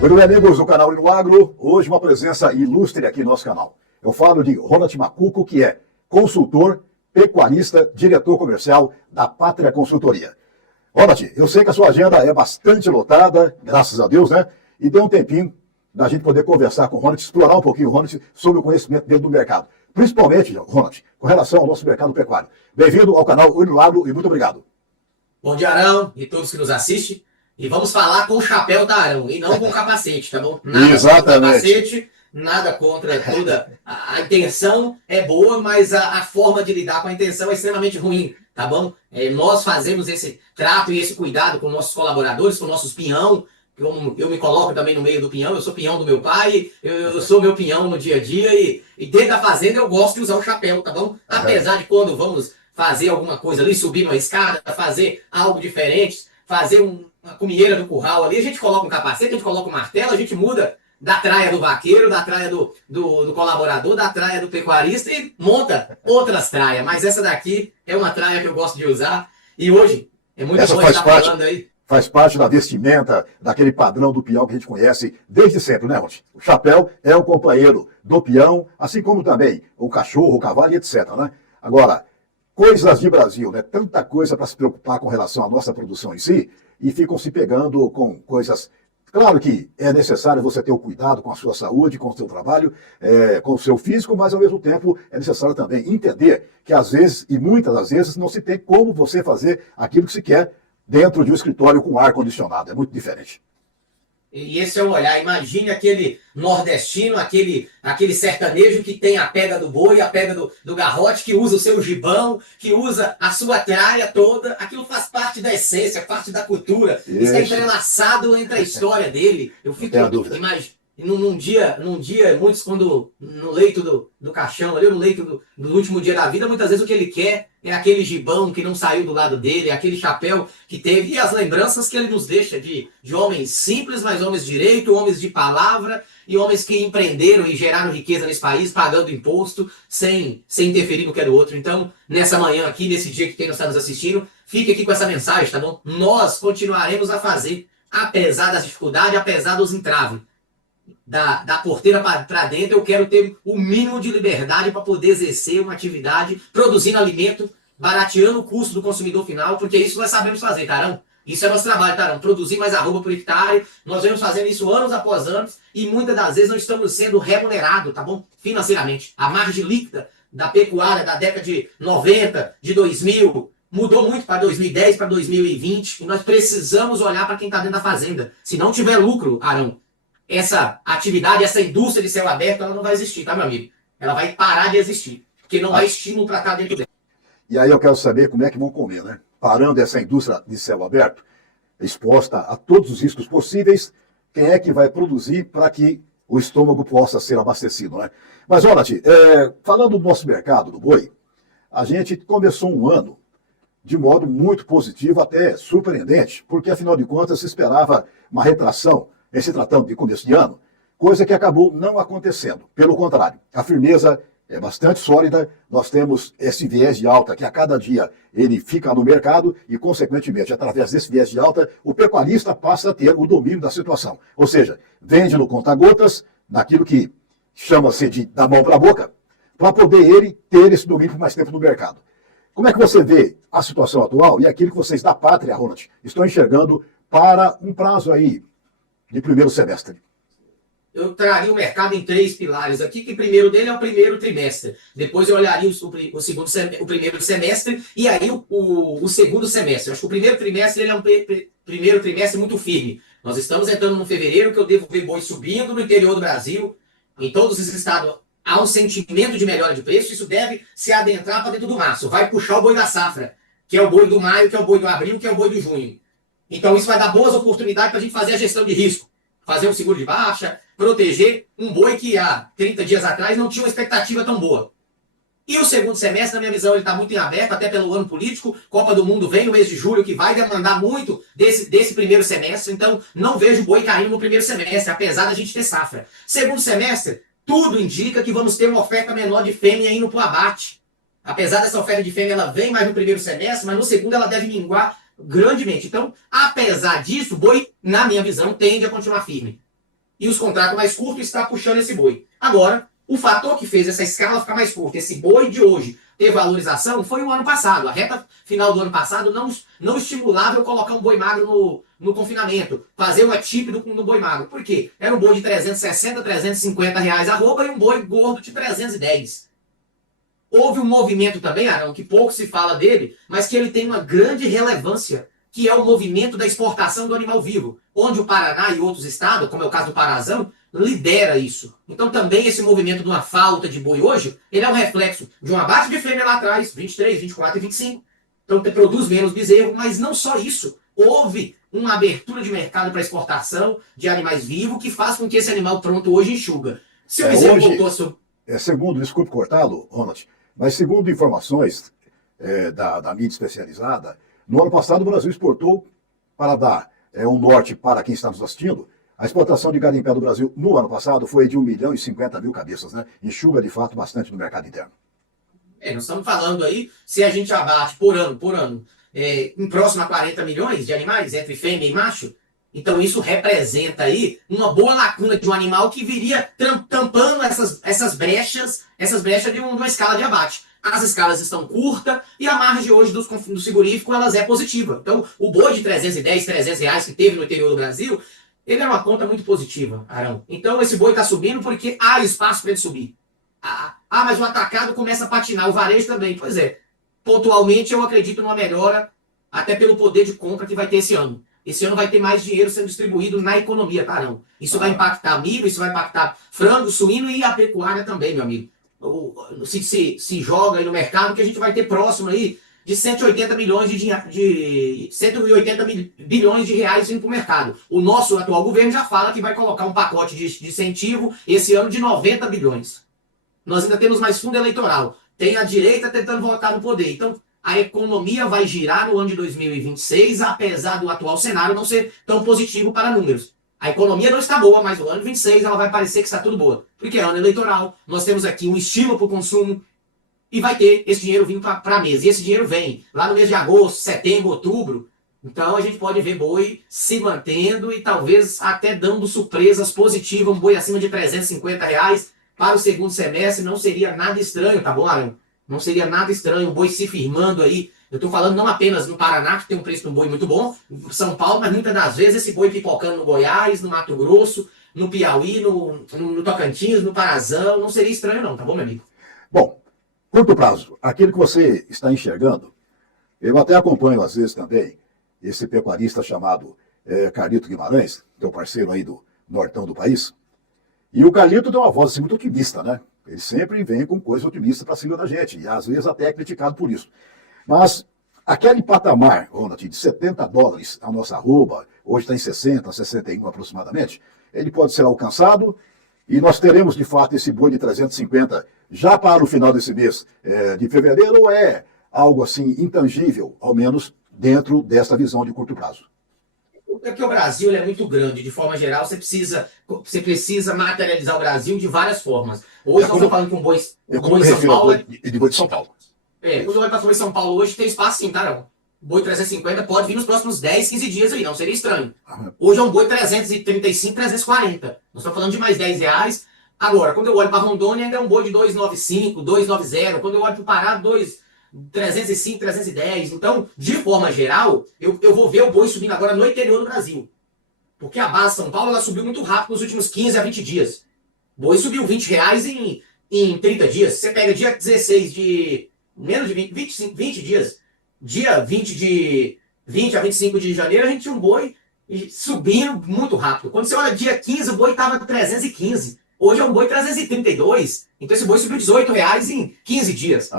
Muito bem, amigos do canal Hino Agro, hoje uma presença ilustre aqui no nosso canal. Eu falo de Ronald Macuco, que é consultor, pecuarista, diretor comercial da Pátria Consultoria. Ronald, eu sei que a sua agenda é bastante lotada, graças a Deus, né? E deu um tempinho da gente poder conversar com o Ronald, explorar um pouquinho o Ronald sobre o conhecimento dele do mercado. Principalmente, Ronald, com relação ao nosso mercado pecuário. Bem-vindo ao canal Hino Agro e muito obrigado. Bom dia, Arão, e todos que nos assistem. E vamos falar com o chapéu da Arão, e não com o capacete, tá bom? Nada Exatamente. contra o capacete, nada contra toda a intenção é boa, mas a forma de lidar com a intenção é extremamente ruim, tá bom? Nós fazemos esse trato e esse cuidado com nossos colaboradores, com nossos pinhão. Eu me coloco também no meio do pinhão, eu sou pinhão do meu pai, eu sou meu pinhão no dia a dia, e dentro da fazenda eu gosto de usar o chapéu, tá bom? Apesar de quando vamos fazer alguma coisa ali, subir uma escada, fazer algo diferente, fazer uma comieira no curral ali, a gente coloca um capacete, a gente coloca um martelo, a gente muda da traia do vaqueiro, da traia do colaborador, da traia do pecuarista e monta outras traias. Mas essa daqui é uma traia que eu gosto de usar e hoje é muito Essa bom faz estar parte, falando aí. Faz parte da vestimenta, daquele padrão do peão que a gente conhece desde sempre, né, Ronald? O chapéu é o companheiro do peão, assim como também o cachorro, o cavalo e etc, né? Agora, coisas de Brasil, né? Tanta coisa para se preocupar com relação à nossa produção em si, e ficam se pegando com coisas. Claro que é necessário você ter o cuidado com a sua saúde, com o seu trabalho, com o seu físico, mas ao mesmo tempo é necessário também entender que às vezes, e muitas das vezes, não se tem como você fazer aquilo que se quer dentro de um escritório com ar condicionado. É muito diferente. E esse é o olhar. Imagine aquele nordestino, aquele sertanejo que tem a pega do boi, a pega do garrote, que usa o seu gibão, que usa a sua traia toda. Aquilo faz parte da essência, parte da cultura. Isso. Está entrelaçado entre a história dele. Eu fico imaginando. Num dia, muitos quando no leito do caixão, ali, no leito do último dia da vida, muitas vezes o que ele quer é aquele gibão que não saiu do lado dele, aquele chapéu que teve, e as lembranças que ele nos deixa de homens simples, mas homens de direito, homens de palavra, e homens que empreenderam e geraram riqueza nesse país, pagando imposto, sem interferir no que era o outro. Então, nessa manhã aqui, nesse dia que quem não está nos assistindo, fique aqui com essa mensagem, tá bom? Nós continuaremos a fazer, apesar das dificuldades, apesar dos entraves. Da porteira para dentro, eu quero ter o mínimo de liberdade para poder exercer uma atividade, produzindo alimento, barateando o custo do consumidor final, porque isso nós sabemos fazer, Tarão. Isso é nosso trabalho, Tarão. Produzir mais arroba por hectare, nós vemos fazendo isso anos após anos, e muitas das vezes não estamos sendo remunerados, tá bom? Financeiramente. A margem líquida da pecuária da década de 90, de 2000, mudou muito para 2010, para 2020, e nós precisamos olhar para quem está dentro da fazenda. Se não tiver lucro, Arão, essa atividade, essa indústria de céu aberto, ela não vai existir, tá, meu amigo? Ela vai parar de existir, porque não há estímulo para estar dentro dela. E aí eu quero saber como é que vão comer, né? Parando essa indústria de céu aberto, exposta a todos os riscos possíveis, quem é que vai produzir para que o estômago possa ser abastecido, né? Mas, olha, falando do nosso mercado, do boi, a gente começou um ano de modo muito positivo, até surpreendente, porque, afinal de contas, se esperava uma retração em se tratando de começo de ano, coisa que acabou não acontecendo. Pelo contrário, a firmeza é bastante sólida, nós temos esse viés de alta que a cada dia ele fica no mercado e, consequentemente, através desse viés de alta, o pecuarista passa a ter o domínio da situação. Ou seja, vende no conta-gotas, naquilo que chama-se de da mão para a boca, para poder ele ter esse domínio por mais tempo no mercado. Como é que você vê a situação atual e aquilo que vocês da Pátria, Ronald, estão enxergando para um prazo aí de primeiro semestre? Eu traria o mercado em 3 pilares aqui, que o primeiro dele é o primeiro trimestre. Depois eu olharia o primeiro semestre e aí o segundo semestre. Eu acho que o primeiro trimestre ele é um primeiro trimestre muito firme. Nós estamos entrando no fevereiro, que eu devo ver boi subindo no interior do Brasil. Em todos os estados há um sentimento de melhora de preço. Isso deve se adentrar para dentro do março. Vai puxar o boi da safra, que é o boi do maio, que é o boi do abril, que é o boi do junho. Então isso vai dar boas oportunidades para a gente fazer a gestão de risco. Fazer um seguro de baixa, proteger um boi que há 30 dias atrás não tinha uma expectativa tão boa. E o segundo semestre, na minha visão, ele está muito em aberto, até pelo ano político. Copa do Mundo vem no mês de julho, que vai demandar muito desse primeiro semestre. Então, não vejo boi caindo no primeiro semestre, apesar da gente ter safra. Segundo semestre, tudo indica que vamos ter uma oferta menor de fêmea indo para o abate. Apesar dessa oferta de fêmea, ela vem mais no primeiro semestre, mas no segundo ela deve minguar grandemente. Então, apesar disso, o boi, na minha visão, tende a continuar firme. e os contratos mais curtos está puxando esse boi. Agora, o fator que fez essa escala ficar mais curta, esse boi de hoje ter valorização, foi o ano passado. A reta final do ano passado não estimulava eu colocar um boi magro no confinamento, fazer uma tip no boi magro. Por quê? Era um boi de 360, 350 reais arroba e um boi gordo de 310. Houve um movimento também, Arão, que pouco se fala dele, mas que ele tem uma grande relevância, que é o movimento da exportação do animal vivo, onde o Paraná e outros estados, como é o caso do Parazão, lidera isso. Então também esse movimento de uma falta de boi hoje, ele é um reflexo de um abate de fêmea lá atrás, 23, 24 e 25. Então produz menos bezerro, mas não só isso. Houve uma abertura de mercado para exportação de animais vivos que faz com que esse animal pronto hoje enxuga. Se o bezerro hoje, voltou a seu... segundo, desculpe cortá-lo, Ronald, mas segundo informações da mídia especializada, no ano passado o Brasil exportou para dar um norte para quem está nos assistindo. A exportação de gado em pé do Brasil no ano passado foi de 1.050.000 cabeças, né? Enxuga de fato bastante no mercado interno. Nós estamos falando aí, se a gente abate por ano, em próximo a 40 milhões de animais, entre fêmea e macho, então isso representa aí uma boa lacuna de um animal que viria tampando essas brechas de uma escala de abate. As escalas estão curtas e a margem hoje do frigorífico elas é positiva. Então o boi de 310, 300 reais que teve no interior do Brasil, ele é uma conta muito positiva, Arão. Então esse boi está subindo porque há espaço para ele subir. Mas o atacado começa a patinar, o varejo também. Pois é, pontualmente eu acredito numa melhora, até pelo poder de compra que vai ter esse ano. Esse ano vai ter mais dinheiro sendo distribuído na economia, tá, Arão? Isso vai impactar milho, isso vai impactar frango, suíno e a pecuária também, meu amigo. Se joga aí no mercado que a gente vai ter próximo aí de 180 milhões de 180 bilhões de reais indo para o mercado. O nosso atual governo já fala que vai colocar um pacote de incentivo esse ano de 90 bilhões. Nós ainda temos mais fundo eleitoral. Tem a direita tentando voltar no poder. Então, a economia vai girar no ano de 2026, apesar do atual cenário não ser tão positivo para números. A economia não está boa, mas no ano 26 ela vai parecer que está tudo boa. Porque é ano eleitoral, nós temos aqui um estímulo para o consumo e vai ter esse dinheiro vindo para a mesa. E esse dinheiro vem lá no mês de agosto, setembro, outubro. Então a gente pode ver boi se mantendo e talvez até dando surpresas positivas. Um boi acima de 350 reais para o segundo semestre não seria nada estranho, tá bom, Arão? Não seria nada estranho o boi se firmando aí. Eu estou falando não apenas no Paraná, que tem um preço de um boi muito bom, São Paulo, mas muitas das vezes esse boi pipocando no Goiás, no Mato Grosso, no Piauí, no Tocantins, no Parazão, não seria estranho não, tá bom, meu amigo? Bom, curto prazo, aquilo que você está enxergando, eu até acompanho às vezes também esse pecuarista chamado Carlito Guimarães, que é o parceiro aí do nortão do país, e o Carlito tem uma voz assim muito otimista, né? Ele sempre vem com coisa otimista para cima da gente, e às vezes até é criticado por isso. Mas aquele patamar, Ronald, de 70 dólares a nossa arroba, hoje está em 60, 61 aproximadamente, ele pode ser alcançado e nós teremos de fato esse boi de 350 já para o final desse mês de fevereiro, ou é algo assim intangível, ao menos dentro dessa visão de curto prazo? É que o Brasil é muito grande, de forma geral, você precisa materializar o Brasil de várias formas. Hoje nós estamos falando com boi de São Paulo. De boi de São Paulo. Quando eu olho para o São Paulo hoje, tem espaço sim, tá, não? Boi 350 pode vir nos próximos 10, 15 dias aí, não seria estranho. Hoje é um boi 335, 340. Nós estamos falando de mais 10 reais. Agora, quando eu olho para Rondônia, ainda é um boi de 295, 290. Quando eu olho para o Pará, 305, 310. Então, de forma geral, eu vou ver o boi subindo agora no interior do Brasil. Porque a base São Paulo ela subiu muito rápido nos últimos 15 a 20 dias. O boi subiu 20 reais em 30 dias. Você pega dia 16 de... menos de 20 dias. Dia 20 a 25 de janeiro, a gente tinha um boi subindo muito rápido. Quando você olha dia 15, o boi estava 315. Hoje é um boi 332. Então esse boi subiu 18 reais em 15 dias.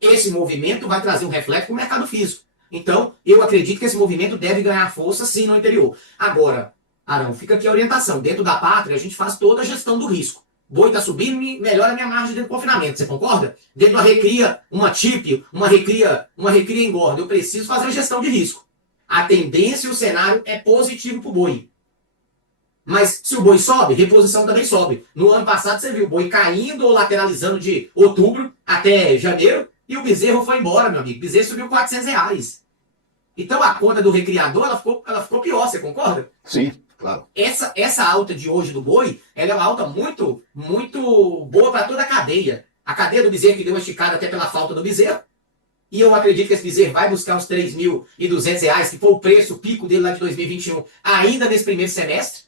Esse movimento vai trazer um reflexo para o mercado físico. Então, eu acredito que esse movimento deve ganhar força sim no interior. Agora, Arão, fica aqui a orientação. Dentro da pátria, a gente faz toda a gestão do risco. Boi está subindo, melhora a minha margem dentro do confinamento. Você concorda? Dentro da recria, uma TIP, uma recria engorda. Eu preciso fazer a gestão de risco. A tendência e o cenário é positivo para o boi. Mas se o boi sobe, reposição também sobe. No ano passado você viu o boi caindo ou lateralizando de outubro até janeiro e o bezerro foi embora, meu amigo. O bezerro subiu 400 reais. Então a conta do recriador ela ficou pior, você concorda? Sim. Claro. Essa alta de hoje do boi, ela é uma alta muito, muito boa para toda a cadeia. A cadeia do bezerro que deu uma esticada até pela falta do bezerro. E eu acredito que esse bezerro vai buscar uns R$ 3.200, que foi o preço, o pico dele lá de 2021, ainda nesse primeiro semestre.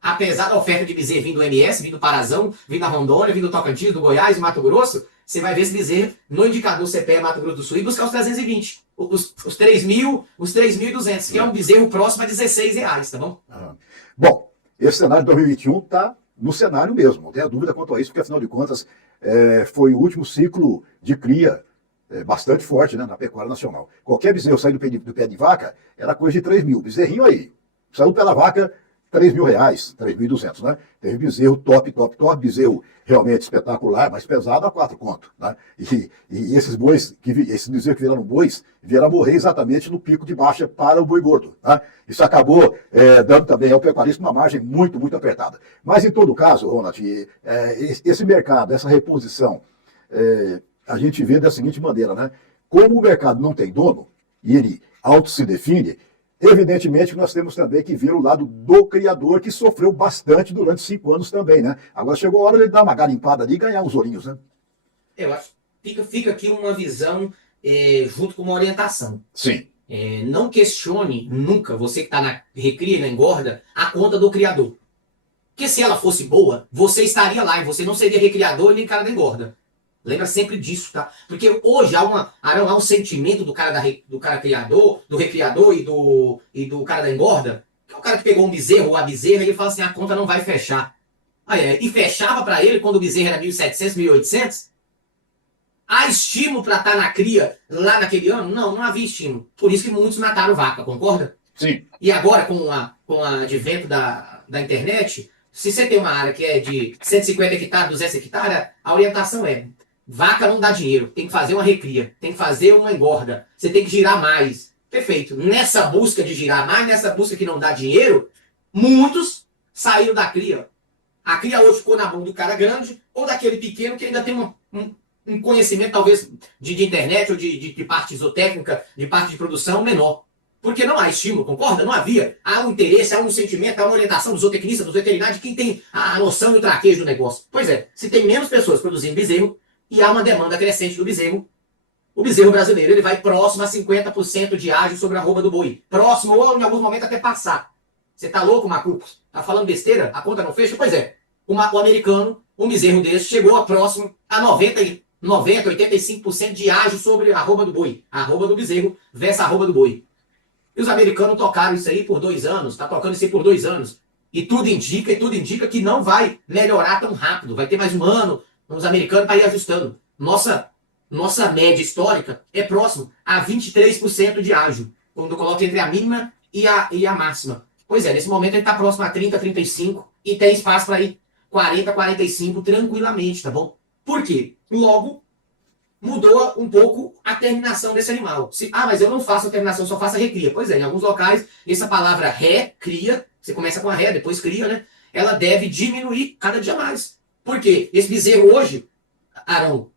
Apesar da oferta de bezerro vindo do MS, vindo do Parazão, vindo da Rondônia, vindo do Tocantins, do Goiás, do Mato Grosso, você vai ver esse bezerro no indicador CPE Mato Grosso do Sul e buscar os 320, os 3.200, que é um bezerro próximo a R$ 16, tá bom? Bom, esse cenário de 2021 está no cenário mesmo, não tenha dúvida quanto a isso, porque afinal de contas foi o último ciclo de cria bastante forte, né, na pecuária nacional. Qualquer bezerro sair do pé de vaca era coisa de 3 mil. Bezerrinho aí, saiu pela vaca R$ 3.000, 3.200, né? Teve bezerro top, bezerro realmente espetacular, mas pesado a 4 conto, né? E esses bois, esses bezerros que viraram bois, vieram a morrer exatamente no pico de baixa para o boi gordo, né? Isso acabou dando também ao pecuarista uma margem muito, muito apertada. Mas em todo caso, Ronald, esse mercado, essa reposição, a gente vê da seguinte maneira, né? Como o mercado não tem dono, e ele auto se define, evidentemente que nós temos também que ver o lado do criador, que sofreu bastante durante 5 anos também, né? Agora chegou a hora de ele dar uma garimpada ali e ganhar uns ourinhos, né? Eu acho que fica aqui uma visão junto com uma orientação. Sim. Não questione nunca, você que está na recria e na engorda, a conta do criador. Porque se ela fosse boa, você estaria lá e você não seria recriador e nem cara da engorda. Lembra sempre disso, tá? Porque hoje há um sentimento do cara criador, do recriador e do cara da engorda, que é o cara que pegou um bezerro ou a bezerra e ele fala assim, a conta não vai fechar. E fechava para ele quando o bezerro era 1.700, 1.800. Há estímulo para estar na cria lá naquele ano? Não havia estímulo. Por isso que muitos mataram vaca, concorda? Sim. E agora, com o advento da internet, se você tem uma área que é de 150 hectares, 200 hectares, a orientação é: vaca não dá dinheiro, tem que fazer uma recria, tem que fazer uma engorda, você tem que girar mais. Perfeito. Nessa busca de girar mais, nessa busca que não dá dinheiro, muitos saíram da cria. A cria hoje ficou na mão do cara grande ou daquele pequeno que ainda tem um conhecimento, talvez, de internet ou de parte isotécnica, de parte de produção menor. Porque não há estímulo, concorda? Não havia. Há um interesse, há um sentimento, há uma orientação dos zootecnistas, dos veterinários, de quem tem a noção e o traquejo do negócio. Pois é, se tem menos pessoas produzindo bezerro e há uma demanda crescente do bezerro, o bezerro brasileiro ele vai próximo a 50% de ágio sobre a arroba do boi. Próximo, ou em alguns momentos até passar. Você tá louco, Macucos? Tá falando besteira? A conta não fecha? Pois é. O americano, um bezerro desse, chegou a próximo a 90, 85% de ágio sobre a arroba do boi. A arroba do bezerro versus a arroba do boi. E os americanos tocaram isso aí por 2 anos, tá tocando isso aí por 2 anos. E tudo indica que não vai melhorar tão rápido. Vai ter mais um ano, os americanos para ir ajustando. Nossa média histórica é próximo a 23% de ágio, quando coloca entre a mínima e a máxima. Pois é, nesse momento ele está próximo a 30, 35 e tem espaço para ir 40, 45 tranquilamente, tá bom? Por quê? Logo, mudou um pouco a terminação desse animal. Mas eu não faço a terminação, só faço a recria. Pois é, em alguns locais, essa palavra recria, você começa com a ré, depois cria, né? Ela deve diminuir cada dia mais. Por quê? Esse bezerro hoje, Arão,